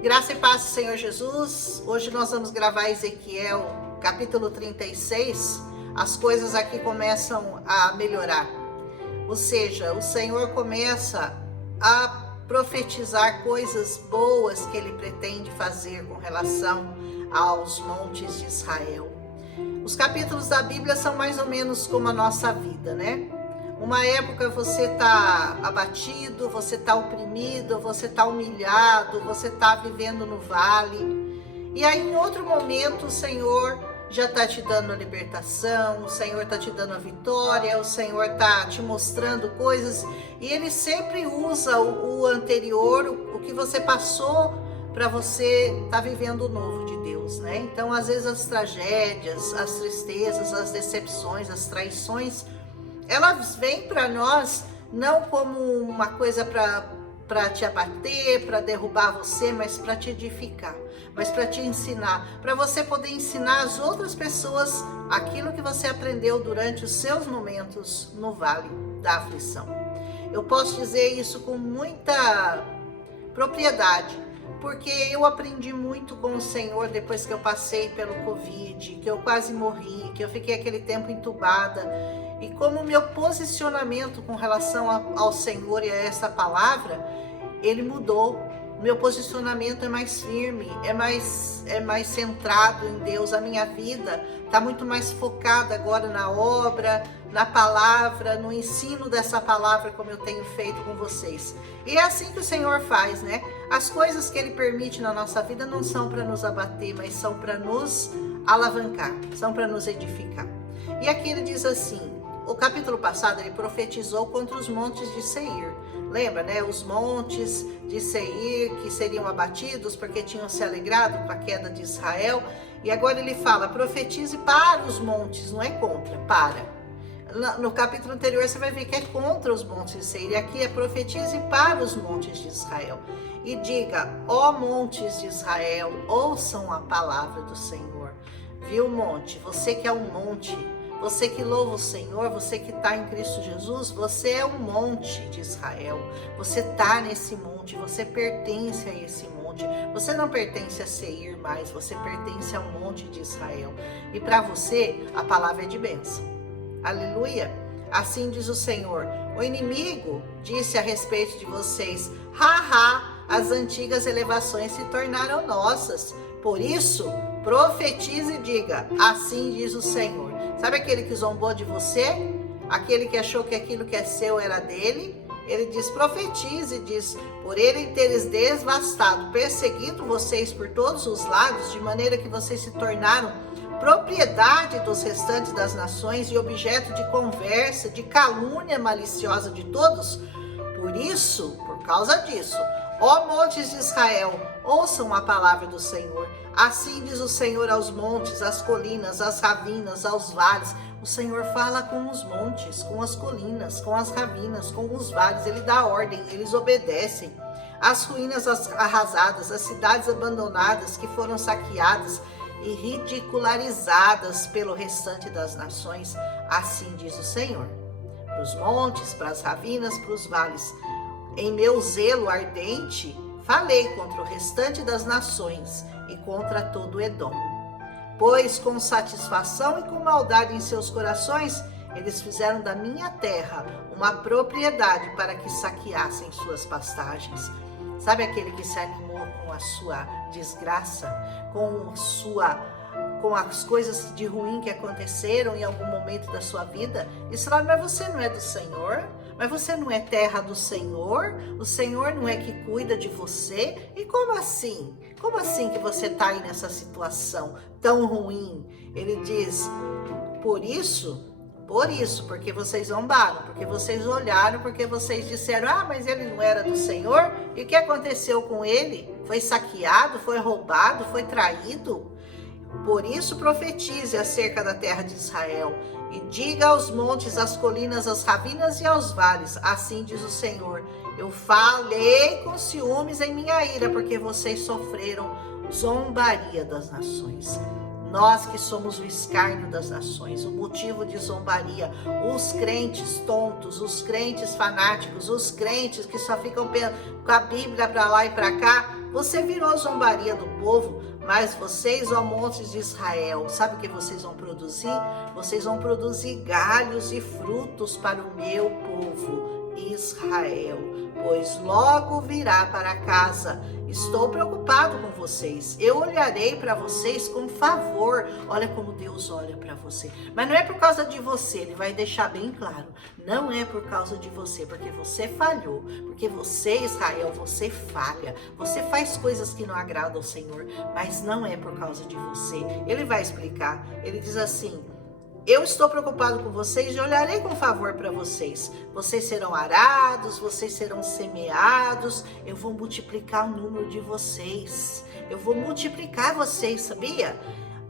Graça e paz, Senhor Jesus. Hoje nós vamos gravar Ezequiel, capítulo 36. As coisas aqui começam a melhorar. Ou seja, o Senhor começa a profetizar coisas boas que Ele pretende fazer com relação aos montes de Israel. Os capítulos da Bíblia são mais ou menos como a nossa vida, né? Uma época você está abatido, você está oprimido, você está humilhado, você está vivendo no vale. E aí em outro momento o Senhor já está te dando a libertação, o Senhor está te dando a vitória, o Senhor está te mostrando coisas. E Ele sempre usa o anterior, o que você passou, para você estar vivendo o novo de Deus, né? Então às vezes as tragédias, as tristezas, as decepções, as traições, elas vêm para nós não como uma coisa para te abater, para derrubar você, mas para te edificar, mas para te ensinar, para você poder ensinar as outras pessoas aquilo que você aprendeu durante os seus momentos no vale da aflição. Eu posso dizer isso com muita propriedade, porque eu aprendi muito com o Senhor depois que eu passei pelo Covid, que eu quase morri, que eu fiquei aquele tempo entubada. E como o meu posicionamento com relação ao Senhor e a essa palavra, ele mudou. O meu posicionamento é mais firme, é mais centrado em Deus. A minha vida está muito mais focada agora na obra, na palavra, no ensino dessa palavra, como eu tenho feito com vocês. E é assim que o Senhor faz, né? As coisas que Ele permite na nossa vida não são para nos abater, mas são para nos alavancar, são para nos edificar. E aqui ele diz assim, o capítulo passado ele profetizou contra os montes de Seir. Lembra, né? Os montes de Seir que seriam abatidos porque tinham se alegrado com a queda de Israel. E agora ele fala, profetize para os montes, não é contra, para. No capítulo anterior você vai ver que é contra os montes de Seir. E aqui é profetize para os montes de Israel. E diga, ó montes de Israel, ouçam a palavra do Senhor. Viu, monte? Você que é um monte. Você que louva o Senhor, você que está em Cristo Jesus, você é um monte de Israel. Você está nesse monte, você pertence a esse monte. Você não pertence a Seir mais, você pertence ao monte de Israel. E para você, a palavra é de bênção. Aleluia! Assim diz o Senhor. O inimigo disse a respeito de vocês, as antigas elevações se tornaram nossas. Por isso, profetize e diga, assim diz o Senhor. Sabe aquele que zombou de você? Aquele que achou que aquilo que é seu era dele? Ele diz, profetize e diz, por ele teres devastado, perseguido vocês por todos os lados, de maneira que vocês se tornaram propriedade dos restantes das nações e objeto de conversa, de calúnia maliciosa de todos. Por isso, por causa disso, ó montes de Israel, ouçam a palavra do Senhor. Assim diz o Senhor aos montes, às colinas, às ravinas, aos vales. O Senhor fala com os montes, com as colinas, com as ravinas, com os vales. Ele dá ordem, eles obedecem. As ruínas arrasadas, as cidades abandonadas que foram saqueadas e ridicularizadas pelo restante das nações. Assim diz o Senhor. Para os montes, para as ravinas, para os vales. Em meu zelo ardente, falei contra o restante das nações e contra todo Edom. Pois com satisfação e com maldade em seus corações, eles fizeram da minha terra uma propriedade para que saqueassem suas pastagens. Sabe aquele que se animou com a sua desgraça, com as coisas de ruim que aconteceram em algum momento da sua vida? E você fala, mas você não é do Senhor? Mas você não é terra do Senhor? O Senhor não é que cuida de você? E como assim? Como assim que você está aí nessa situação tão ruim? Ele diz, por isso, porque vocês zombaram, porque vocês olharam, porque vocês disseram, mas ele não era do Senhor? E o que aconteceu com ele? Foi saqueado, foi roubado, foi traído? Por isso profetize acerca da terra de Israel e diga aos montes, às colinas, às ravinas e aos vales, assim diz o Senhor, eu falei com ciúmes em minha ira, porque vocês sofreram zombaria das nações. Nós que somos o escárnio das nações, o motivo de zombaria, os crentes tontos, os crentes fanáticos, os crentes que só ficam com a Bíblia para lá e para cá, você virou zombaria do povo, mas vocês, ó montes de Israel, sabe o que vocês vão produzir? Vocês vão produzir galhos e frutos para o meu povo, Israel, pois logo virá para casa. Estou preocupado com vocês. Eu olharei para vocês com favor. Olha como Deus olha para você. Mas não é por causa de você, ele vai deixar bem claro. Não é por causa de você, porque você falhou. Porque você, Israel, você falha. Você faz coisas que não agradam ao Senhor, mas não é por causa de você. Ele vai explicar. Ele diz assim: eu estou preocupado com vocês e olharei com favor para vocês. Vocês serão arados, vocês serão semeados. Eu vou multiplicar o número de vocês. Eu vou multiplicar vocês, sabia?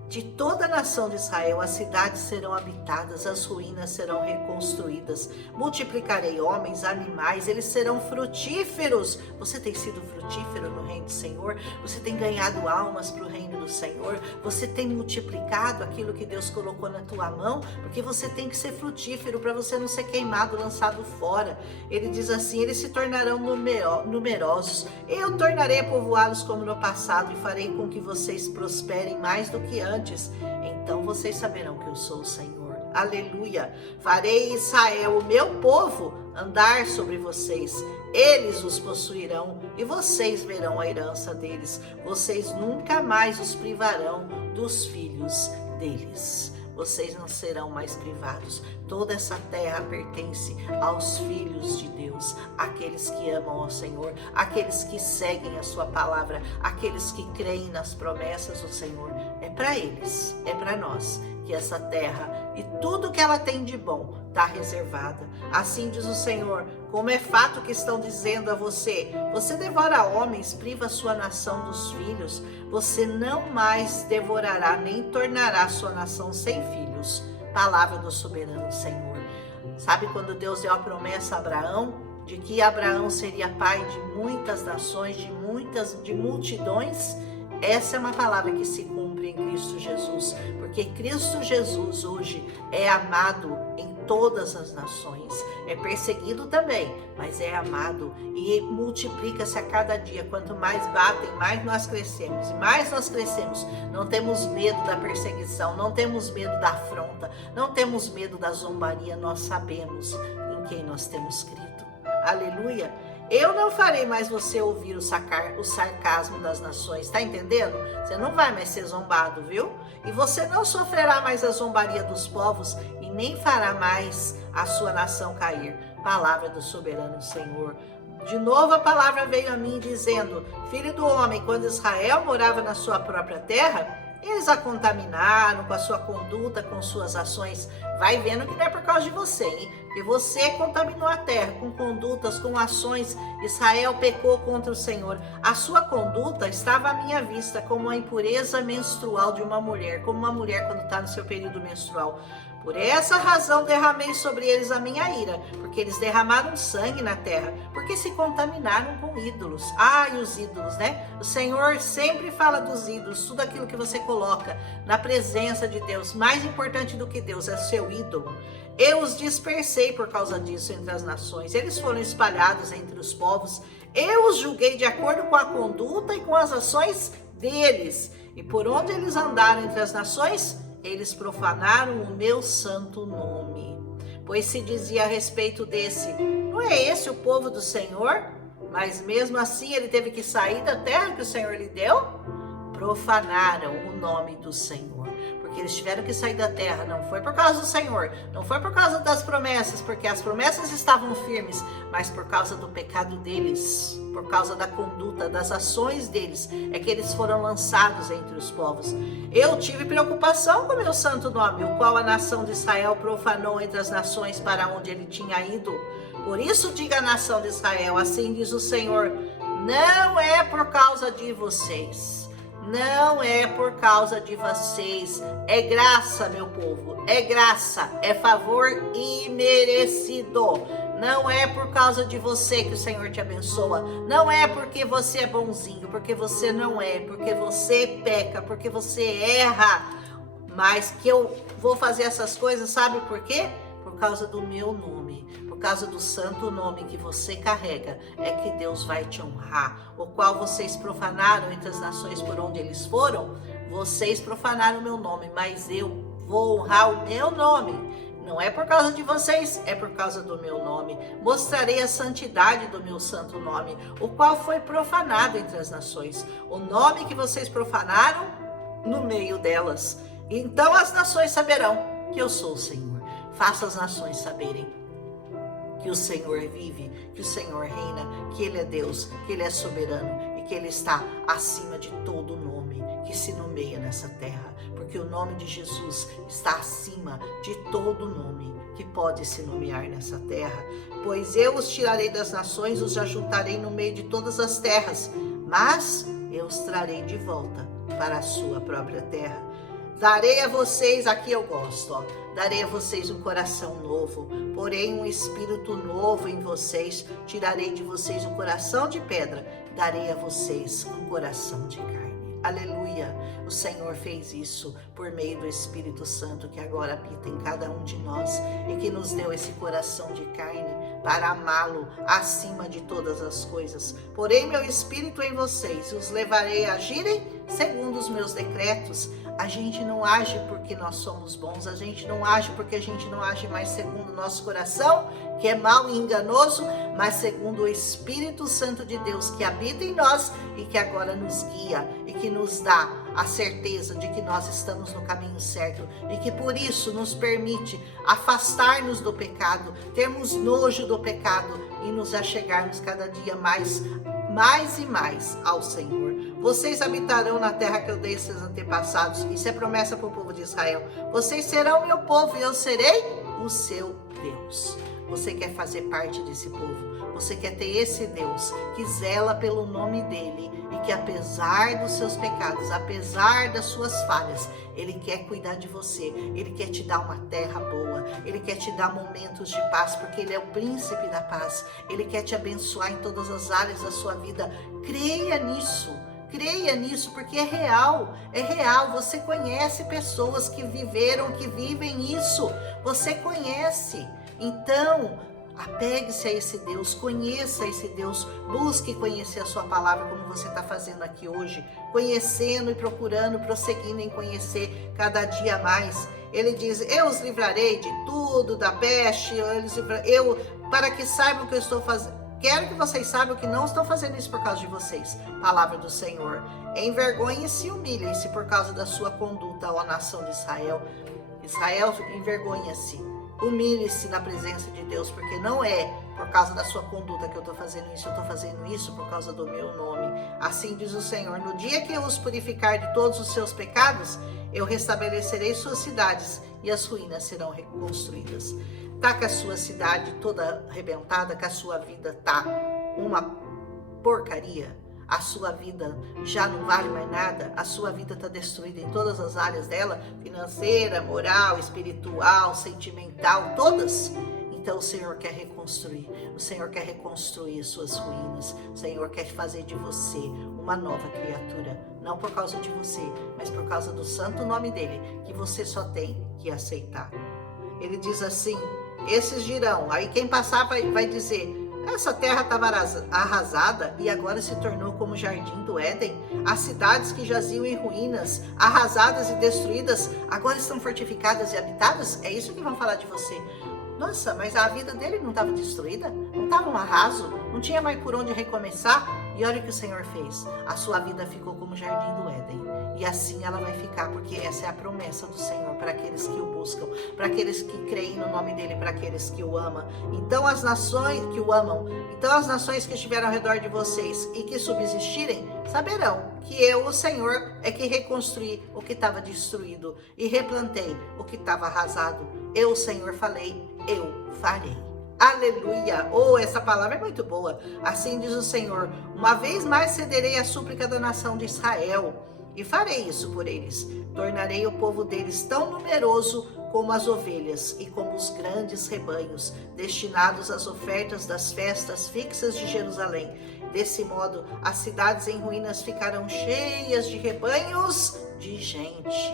De toda a nação de Israel, as cidades serão habitadas, as ruínas serão reconstruídas. Multiplicarei homens, animais, eles serão frutíferos. Você tem sido frutífero no reino do Senhor? Você tem ganhado almas para o reino do Senhor? Você tem multiplicado aquilo que Deus colocou na tua mão? Porque você tem que ser frutífero para você não ser queimado, lançado fora. Ele diz assim: eles se tornarão numerosos. Eu tornarei a povoá-los como no passado e farei com que vocês prosperem mais do que antes. Então vocês saberão que eu sou o Senhor. Aleluia! Farei Israel, o meu povo, andar sobre vocês. Eles os possuirão e vocês verão a herança deles. Vocês nunca mais os privarão dos filhos deles. Vocês não serão mais privados. Toda essa terra pertence aos filhos de Deus, aqueles que amam ao Senhor, aqueles que seguem a sua palavra, aqueles que creem nas promessas do Senhor. É para eles, é para nós que essa terra e tudo que ela tem de bom está reservada. Assim diz o Senhor: como é fato que estão dizendo a você: você devora homens, priva a sua nação dos filhos. Você não mais devorará, nem tornará sua nação sem filhos. Palavra do soberano Senhor. Sabe quando Deus deu a promessa a Abraão, de que Abraão seria pai de muitas nações, de multidões? Essa é uma palavra que se cumpre em Cristo Jesus, porque Cristo Jesus hoje é amado em todas as nações, é perseguido também, mas é amado e multiplica-se a cada dia. Quanto mais batem, mais nós crescemos, e mais nós crescemos, não temos medo da perseguição, não temos medo da afronta, não temos medo da zombaria, nós sabemos em quem nós temos crido. Aleluia! Eu não farei mais você ouvir o sarcasmo das nações, tá entendendo? Você não vai mais ser zombado, viu? E você não sofrerá mais a zombaria dos povos e nem fará mais a sua nação cair. Palavra do soberano Senhor. De novo a palavra veio a mim dizendo: filho do homem, quando Israel morava na sua própria terra, eles a contaminaram com a sua conduta, com suas ações. Vai vendo que não é por causa de você, hein? Porque você contaminou a terra com condutas, com ações. Israel pecou contra o Senhor. A sua conduta estava à minha vista como a impureza menstrual de uma mulher, como uma mulher quando está no seu período menstrual. Por essa razão derramei sobre eles a minha ira, porque eles derramaram sangue na terra, porque se contaminaram com ídolos. E os ídolos, né? O Senhor sempre fala dos ídolos, tudo aquilo que você coloca na presença de Deus. Mais importante do que Deus é seu ídolo. Eu os dispersei por causa disso entre as nações. Eles foram espalhados entre os povos. Eu os julguei de acordo com a conduta e com as ações deles. E por onde eles andaram entre as nações, eles profanaram o meu santo nome. Pois se dizia a respeito desse: não é esse o povo do Senhor? Mas mesmo assim ele teve que sair da terra que o Senhor lhe deu? Profanaram o nome do Senhor. Porque eles tiveram que sair da terra, não foi por causa do Senhor, não foi por causa das promessas, porque as promessas estavam firmes, mas por causa do pecado deles, por causa da conduta, das ações deles, é que eles foram lançados entre os povos. Eu tive preocupação com o meu santo nome, o qual a nação de Israel profanou entre as nações para onde ele tinha ido. Por isso diga a nação de Israel: assim diz o Senhor, não é por causa de vocês. Não é por causa de vocês, é graça, meu povo, é graça, é favor imerecido. Não é por causa de você que o Senhor te abençoa, não é porque você é bonzinho, porque você não é, porque você peca, porque você erra, mas que eu vou fazer essas coisas, sabe por quê? Por causa do meu nome, por por causa do santo nome que você carrega, é que Deus vai te honrar, o qual vocês profanaram entre as nações por onde eles foram. Vocês profanaram o meu nome, mas eu vou honrar o meu nome. Não é por causa de vocês, é por causa do meu nome. Mostrarei a santidade do meu santo nome, o qual foi profanado entre as nações. O nome que vocês profanaram no meio delas. Então as nações saberão que eu sou o Senhor. Faça as nações saberem que o Senhor vive, que o Senhor reina, que Ele é Deus, que Ele é soberano e que Ele está acima de todo nome que se nomeia nessa terra, porque o nome de Jesus está acima de todo nome que pode se nomear nessa terra. Pois eu os tirarei das nações, os ajuntarei no meio de todas as terras, mas eu os trarei de volta para a sua própria terra. Darei a vocês, aqui eu gosto, darei a vocês um coração novo, porém um espírito novo em vocês. Tirarei de vocês um coração de pedra, darei a vocês um coração de carne. Aleluia! O Senhor fez isso por meio do Espírito Santo que agora habita em cada um de nós e que nos deu esse coração de carne para amá-lo acima de todas as coisas. Porém, meu Espírito em vocês, os levarei a agirem segundo os meus decretos. A gente não age porque nós somos bons, a gente não age porque a gente não age mais segundo o nosso coração, que é mau e enganoso, mas segundo o Espírito Santo de Deus que habita em nós e que agora nos guia e que nos dá a certeza de que nós estamos no caminho certo e que por isso nos permite afastar-nos do pecado, termos nojo do pecado e nos achegarmos cada dia mais e mais ao Senhor. Vocês habitarão na terra que eu dei a seus antepassados. Isso é promessa para o povo de Israel. Vocês serão meu povo e eu serei o seu Deus. Você quer fazer parte desse povo? Você quer ter esse Deus que zela pelo nome dele e que apesar dos seus pecados, apesar das suas falhas, ele quer cuidar de você, ele quer te dar uma terra boa, ele quer te dar momentos de paz, porque ele é o príncipe da paz, ele quer te abençoar em todas as áreas da sua vida. Creia nisso, porque é real, você conhece pessoas que viveram, que vivem isso, você conhece. Então, apegue-se a esse Deus, conheça esse Deus, busque conhecer a sua palavra como você está fazendo aqui hoje, conhecendo e procurando, prosseguindo em conhecer cada dia mais. Ele diz, eu os livrarei de tudo, da peste, para que saibam o que eu estou fazendo. Quero que vocês saibam que não estou fazendo isso por causa de vocês. Palavra do Senhor. Envergonhem-se e humilhem-se por causa da sua conduta, ó nação de Israel. Israel, envergonha-se. Humilhe-se na presença de Deus, porque não é por causa da sua conduta que eu estou fazendo isso, eu estou fazendo isso por causa do meu nome. Assim diz o Senhor, no dia que eu os purificar de todos os seus pecados, eu restabelecerei suas cidades e as ruínas serão reconstruídas. Tá com a sua cidade toda arrebentada, que a sua vida tá uma porcaria, a sua vida já não vale mais nada, a sua vida está destruída em todas as áreas dela, financeira, moral, espiritual, sentimental, todas. Então o Senhor quer reconstruir, o Senhor quer reconstruir as suas ruínas, o Senhor quer fazer de você uma nova criatura, não por causa de você, mas por causa do santo nome dele, que você só tem que aceitar. Ele diz assim, esses dirão, aí quem passar vai dizer, essa terra estava arrasada e agora se tornou como o jardim do Éden. As cidades que jaziam em ruínas, arrasadas e destruídas, agora estão fortificadas e habitadas? É isso que vão falar de você. Nossa, mas a vida dele não estava destruída? Não estava um arraso? Não tinha mais por onde recomeçar? E olha o que o Senhor fez. A sua vida ficou como o jardim do Éden. E assim ela vai ficar, porque essa é a promessa do Senhor para aqueles que o buscam, para aqueles que creem no nome dele, para aqueles que o amam. Então as nações que o amam, então as nações que estiverem ao redor de vocês e que subsistirem, saberão que eu, o Senhor, é que reconstruí o que estava destruído e replantei o que estava arrasado. Eu, o Senhor, falei, eu farei. Aleluia! Oh, essa palavra é muito boa. Assim diz o Senhor, uma vez mais cederei a súplica da nação de Israel e farei isso por eles. Tornarei o povo deles tão numeroso como as ovelhas e como os grandes rebanhos, destinados às ofertas das festas fixas de Jerusalém. Desse modo, as cidades em ruínas ficarão cheias de rebanhos de gente.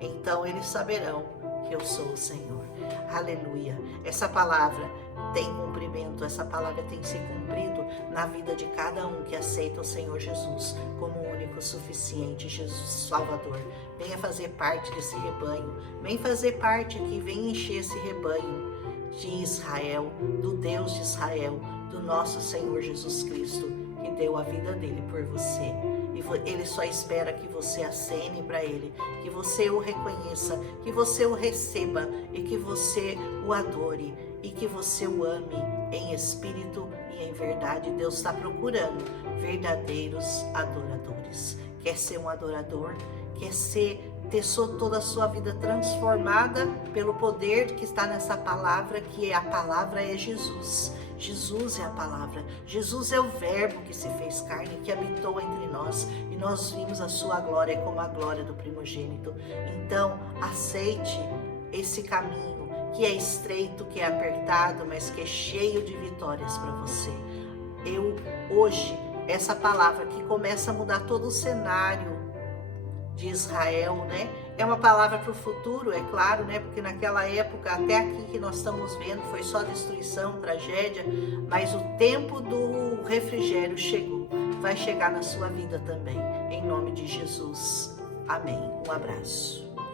Então eles saberão que eu sou o Senhor. Aleluia! Essa palavra tem cumprimento, essa palavra tem se cumprido na vida de cada um que aceita o Senhor Jesus como o único suficiente Jesus Salvador. Venha fazer parte desse rebanho, vem fazer parte aqui, vem encher esse rebanho de Israel, do Deus de Israel, do nosso Senhor Jesus Cristo, que deu a vida dele por você. E ele só espera que você acene para ele, que você o reconheça, que você o receba e que você o adore e que você o ame em espírito e em verdade. Deus está procurando verdadeiros adoradores. Quer ser um adorador? Quer ter toda a sua vida transformada pelo poder que está nessa palavra, que a palavra é Jesus. Jesus é a palavra, Jesus é o verbo que se fez carne, que habitou entre nós, e nós vimos a sua glória como a glória do primogênito. Então, aceite esse caminho, que é estreito, que é apertado, mas que é cheio de vitórias para você. Hoje, essa palavra que começa a mudar todo o cenário de Israel, né? É uma palavra para o futuro, é claro, né? Porque naquela época, até aqui que nós estamos vendo, foi só destruição, tragédia, mas o tempo do refrigério chegou. Vai chegar na sua vida também, em nome de Jesus. Amém. Um abraço.